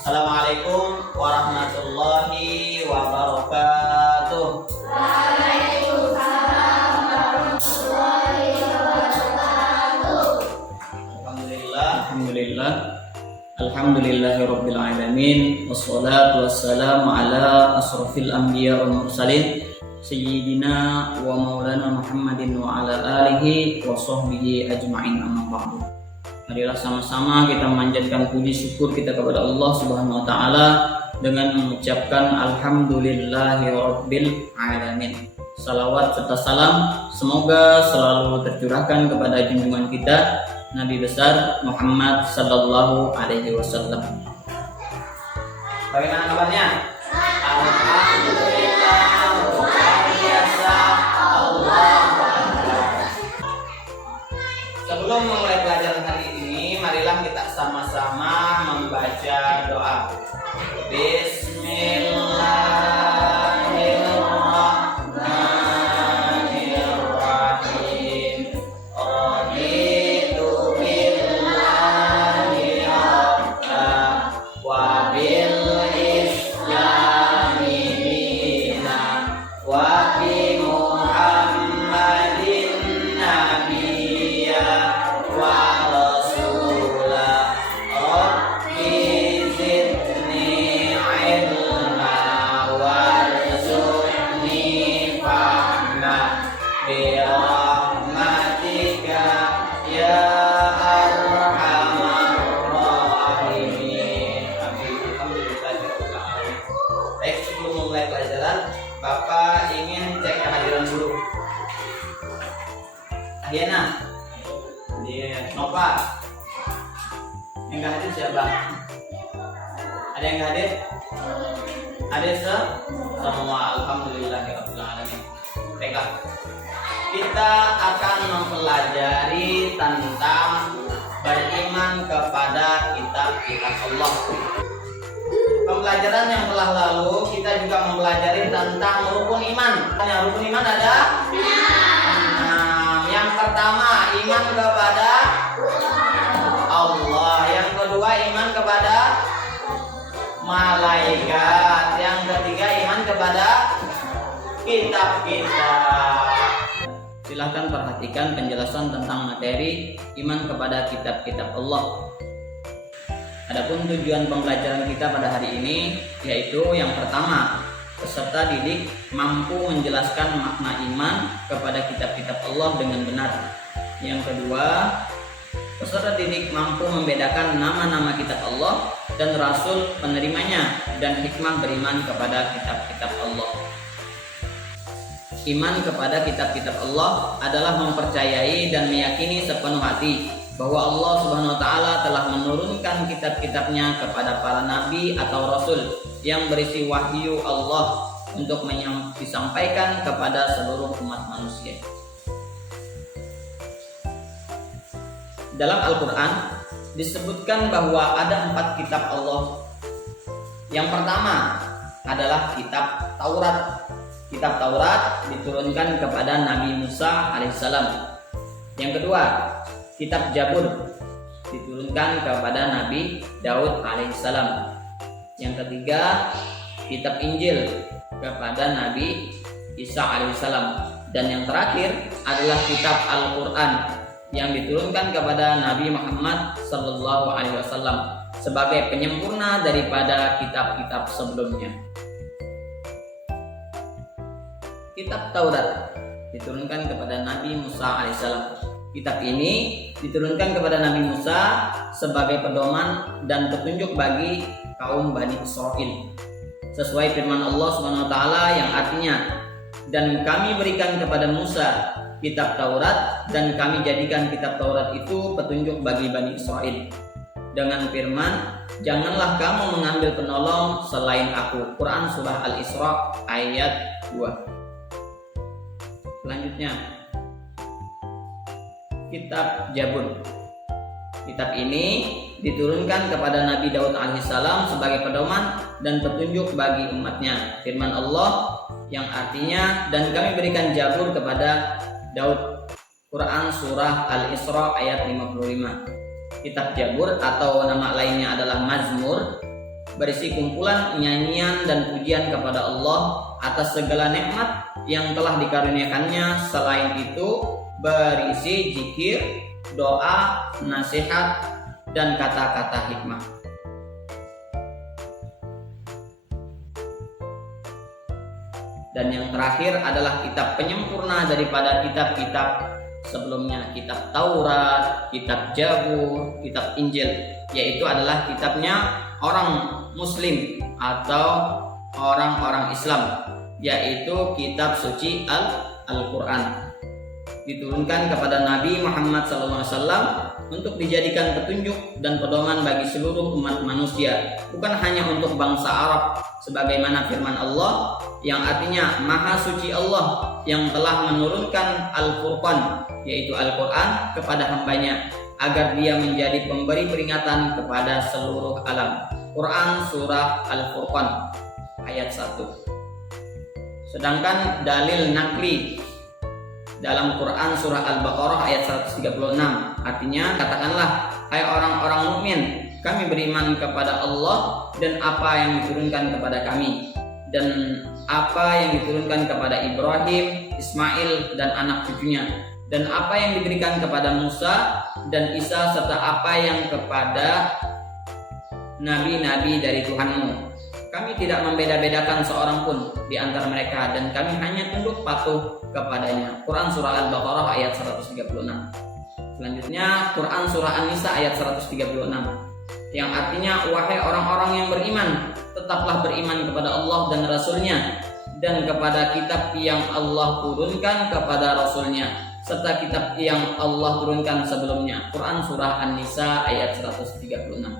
Assalamualaikum warahmatullahi wabarakatuh. Waalaikumsalam warahmatullahi wabarakatuh. Alhamdulillahirabbil alamin wassalatu wassalamu ala asrofil anbiya wal mursalin sayyidina wa maulana Muhammadin wa ala alihi wa sahbihi ajma'in, amma ba'du. Marilah sama-sama kita memanjatkan puji syukur kita kepada Allah Subhanahu wa taala dengan mengucapkan alhamdulillahirabbil alamin. Salawat serta salam semoga selalu tercurahkan kepada junjungan kita Nabi besar Muhammad sallallahu alaihi wasallam. Bagaimana kabarnya? Alhamdulillah, luar biasa, Allahu Akbar. Sebelum memulai pelajaran hari ini, marilah kita sama-sama membaca doa. Bismillahirrahmanirrahim. Raditu billahi rabban wa bil islami dinan wa bi Muhammadin nabiyya wa rasulah. Rabbi zidni ilma warzuqni fahma bi rahmatika ya arhamar rahimin. Amin. Alhamdulillahirabbil alamin. Baik, sebelum memulai pelajaran, Bapak ingin cek kehadiran dulu. Ahyana, Nova. Yang nggak hadir siapa? Ada yang nggak hadir? Ada semua. Alhamdulillahirabbil alamin. Baiklah, kita akan mempelajari tentang beriman kepada kitab-kitab Allah. Pembelajaran yang telah lalu kita juga mempelajari tentang rukun iman. Rukun iman ada 6. Yang pertama, iman kepada Allah. Yang kedua, iman kepada malaikat. Yang ketiga, iman kepada kitab-kitab. Silahkan perhatikan penjelasan tentang materi iman kepada kitab-kitab Allah. Adapun tujuan pembelajaran kita pada hari ini yaitu yang pertama, peserta didik mampu menjelaskan makna iman kepada kitab-kitab Allah dengan benar. Yang kedua, peserta didik mampu membedakan nama-nama kitab Allah dan rasul penerimanya dan hikmah beriman kepada kitab-kitab Allah. Iman kepada kitab-kitab Allah adalah mempercayai dan meyakini sepenuh hati bahwa Allah Subhanahu wa taala telah menurunkan kitab-kitabnya kepada para nabi atau rasul yang berisi wahyu Allah untuk disampaikan kepada seluruh umat manusia. Dalam Al-Quran disebutkan bahwa ada 4 kitab Allah. Yang pertama adalah kitab Taurat. Kitab Taurat diturunkan kepada Nabi Musa alaihissalam. Yang kedua, kitab Zabur diturunkan kepada Nabi Daud alaihissalam. Yang ketiga, kitab Injil kepada Nabi Isa alaihissalam. Dan yang terakhir adalah kitab Al-Quran yang diturunkan kepada Nabi Muhammad sallallahu alaihi wasallam sebagai penyempurna daripada kitab-kitab sebelumnya. Kitab Taurat diturunkan kepada Nabi Musa alaihissalam. Kitab ini diturunkan kepada Nabi Musa sebagai pedoman dan petunjuk bagi kaum Bani Israil. Sesuai firman Allah Subhanahu wa taala yang artinya, dan kami berikan kepada Musa kitab Taurat dan kami jadikan kitab Taurat itu petunjuk bagi Bani Israil. Dengan firman, janganlah kamu mengambil penolong selain aku. Quran surah Al-Isra ayat 2. Selanjutnya, kitab Zabur. Kitab ini diturunkan kepada Nabi Daud alaihissalam sebagai pedoman dan petunjuk bagi umatnya. Firman Allah yang artinya, dan kami berikan Zabur kepada Daud. Quran surah Al-Isra ayat 55. Kitab Zabur atau nama lainnya adalah Mazmur berisi kumpulan nyanyian dan pujian kepada Allah atas segala nikmat yang telah dikaruniakannya. Selain itu berisi zikir, doa, nasihat, dan kata-kata hikmah. Dan yang terakhir adalah kitab penyempurna daripada kitab-kitab sebelumnya, kitab Taurat, kitab Zabur, kitab Injil, yaitu adalah kitabnya orang Muslim atau orang-orang Islam, yaitu kitab suci Al-Quran. Diturunkan kepada Nabi Muhammad SAW untuk dijadikan petunjuk dan pedoman bagi seluruh umat manusia, bukan hanya untuk bangsa Arab, sebagaimana firman Allah yang artinya Maha Suci Allah yang telah menurunkan Al-Furqan, yaitu Al-Quran, kepada hambanya agar dia menjadi pemberi peringatan kepada seluruh alam. Quran Surah Al-Furqan ayat 1. Sedangkan dalil nakli dalam Quran Surah Al-Baqarah ayat 136, artinya katakanlah, hai orang-orang mukmin, kami beriman kepada Allah dan apa yang diturunkan kepada kami, dan apa yang diturunkan kepada Ibrahim, Ismail, dan anak cucunya, dan apa yang diberikan kepada Musa dan Isa, serta apa yang kepada nabi-nabi dari Tuhanmu. Kami tidak membeda-bedakan seorang pun di antara mereka, dan kami hanya tunduk patuh kepadanya. Quran Surah Al-Baqarah ayat 136. Selanjutnya Quran Surah An-Nisa ayat 136, yang artinya, wahai orang-orang yang beriman, tetaplah beriman kepada Allah dan Rasul-Nya, dan kepada kitab yang Allah turunkan kepada Rasul-Nya, serta kitab yang Allah turunkan sebelumnya. Quran Surah An-Nisa ayat 136.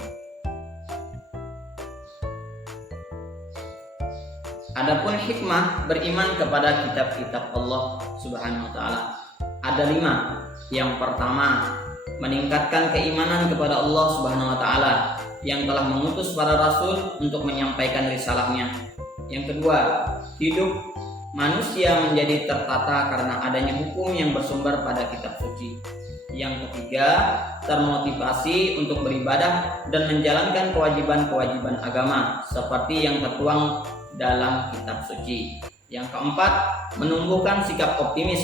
Adapun hikmah beriman kepada kitab-kitab Allah Subhanahu wa taala ada 5. Yang pertama, meningkatkan keimanan kepada Allah Subhanahu wa taala yang telah mengutus para rasul untuk menyampaikan risalahnya. Yang kedua, hidup manusia menjadi tertata karena adanya hukum yang bersumber pada kitab suci. Yang ketiga, termotivasi untuk beribadah dan menjalankan kewajiban-kewajiban agama seperti yang tertuang dalam kitab suci. Yang keempat, menumbuhkan sikap optimis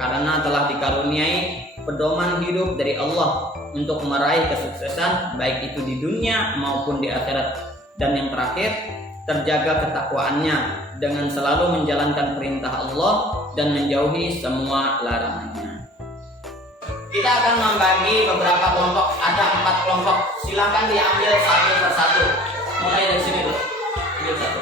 karena telah dikaruniai pedoman hidup dari Allah untuk meraih kesuksesan baik itu di dunia maupun di akhirat. Dan yang terakhir, terjaga ketakwaannya dengan selalu menjalankan perintah Allah dan menjauhi semua larangannya. Kita akan membagi beberapa kelompok, ada 4 kelompok. Silakan diambil satu persatu. Mulai dari sini dulu. Ambil satu.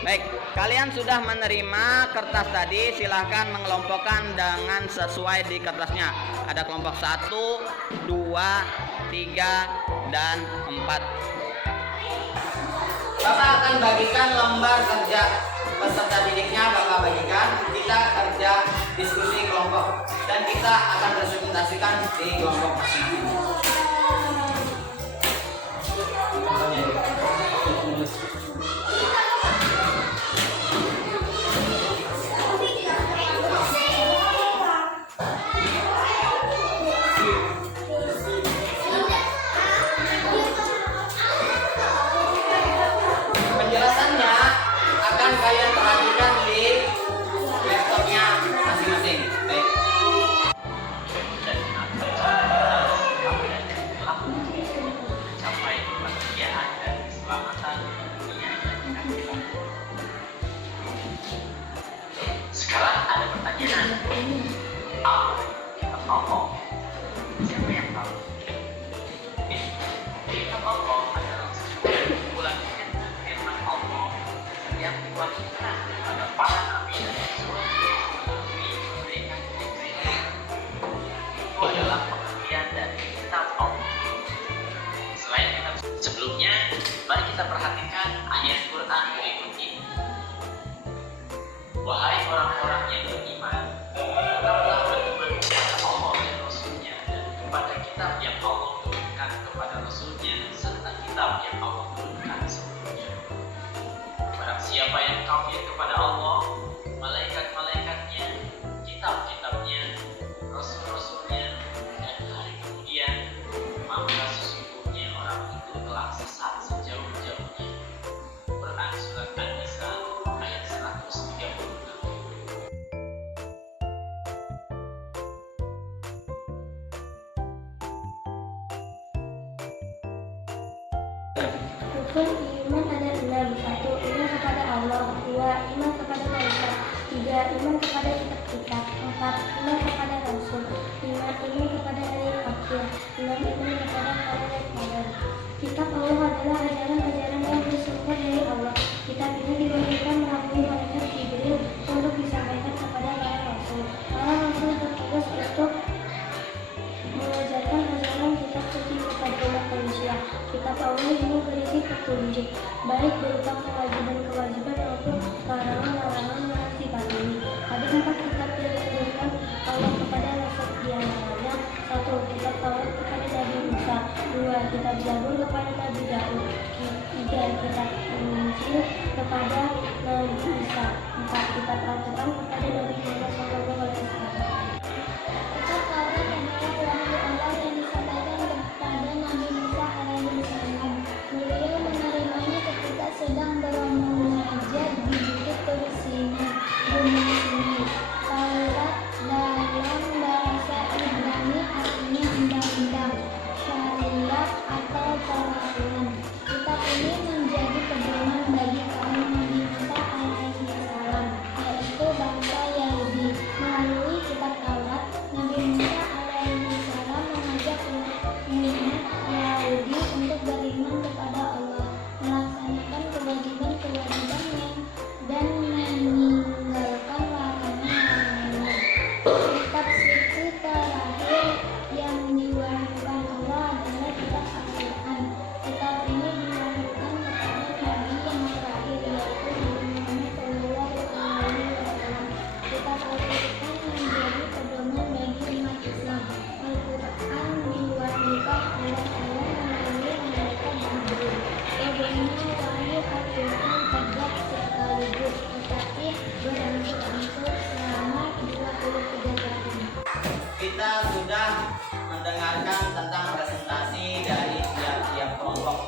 Baik, kalian sudah menerima kertas tadi, silahkan mengelompokkan dengan sesuai di kertasnya. Ada kelompok 1, 2, 3, dan 4. Bapak akan bagikan lembar kerja peserta didiknya, Bapak bagikan. Kita kerja diskusi kelompok dan kita akan presentasikan di kelompok masing-masing. Penjelasannya akan kalian perhatikan di laptopnya masing-masing. Baik. Sekarang ada pertanyaan. Apa kitab Allah? Siapa yang tahu? Kitab Allah adalah sesuatu kumpulan firman Allah yang diwahyukan kepada para nabi dan rasul melalui memberikan instruksi. Itu adalah pengertian dari kitab Allah. Selain kitab sebelumnya, mari kita perhatikan ayat Quran berikut ini. Wahai orang-orang yang beriman, tetaplah beriman kepada Allah dan Rasul-Nya dan kepada kitab yang Allah turunkan kepada Rasul. Rukun iman ada 6. 1. Iman kepada Allah. 2. Iman kepada malaikat. 3. Iman kepada kitab-kitab. 4. Iman kepada Rasul. 5. Iman kepada hari akhir. 6. Iman kepada hari qadar. Kitab Allah adalah ajaran-ajaran yang bersumber dari Allah. Kitab ini dibagikan melalui malaikat Jibril untuk disampaikan kepada para rasul. Para rasul bertugas untuk mengajarkan ajaran kitab suci kepada umat manusia. Kitab Allah ini berisi petunjuk, baik berupa kewajiban-kewajiban maupun larangan-larangan yang dipatuhi. Ada 4 kitab yang diberikan Allah kepada Rasul, di antaranya 1. Kitab Taurat kepada Nabi Musa. 2. Kitab Zabur kepada Nabi Daud. 3. Kitab Injil kepada Nabi Isa. 4. Kitab Al-Quran kepada Nabi Muhammad SAW. Kitab Taurat adalah wahyu Allah yang disampaikan kepada Nabi Musa alaihissalam. Beliau menerimanya ketika sedang bermunajat di bukit Tursina, Gunung Sinai. Taurat dalam bahasa Ibrani artinya undang-undang, syariat atau peraturan. Kitab ini menjadi pedoman bagi kaum Nabi Musa alaihissalam, yaitu bangsa Yahudi. Melalui kitab Taurat, Nabi Musa alaihissalam mengajak umat Yahudi untuk beriman kepada Allah, melaksanakan kewajiban-kewajibannya, dan meninggalkan larangan-larangannya. Kitab suci terakhir yang diwahyukan Allah adalah kitab Al-Quran. Kitab ini diwahyukan kepada Nabi yang terakhir, yaitu Nabi Muhammad SAW. Kitab Al-Quran menjadi pedoman bagi umat Islam. Al-Quran diwahyukan oleh Allah melalui malaikat Jibril. Turunnya wahyu Al-Quran tegak sekaligus, tetapi berangsur-angsur selama 23 tahun. Kita sudah mendengarkan tentang presentasi dari tiap-tiap kelompok.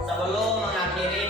Sebelum mengakhiri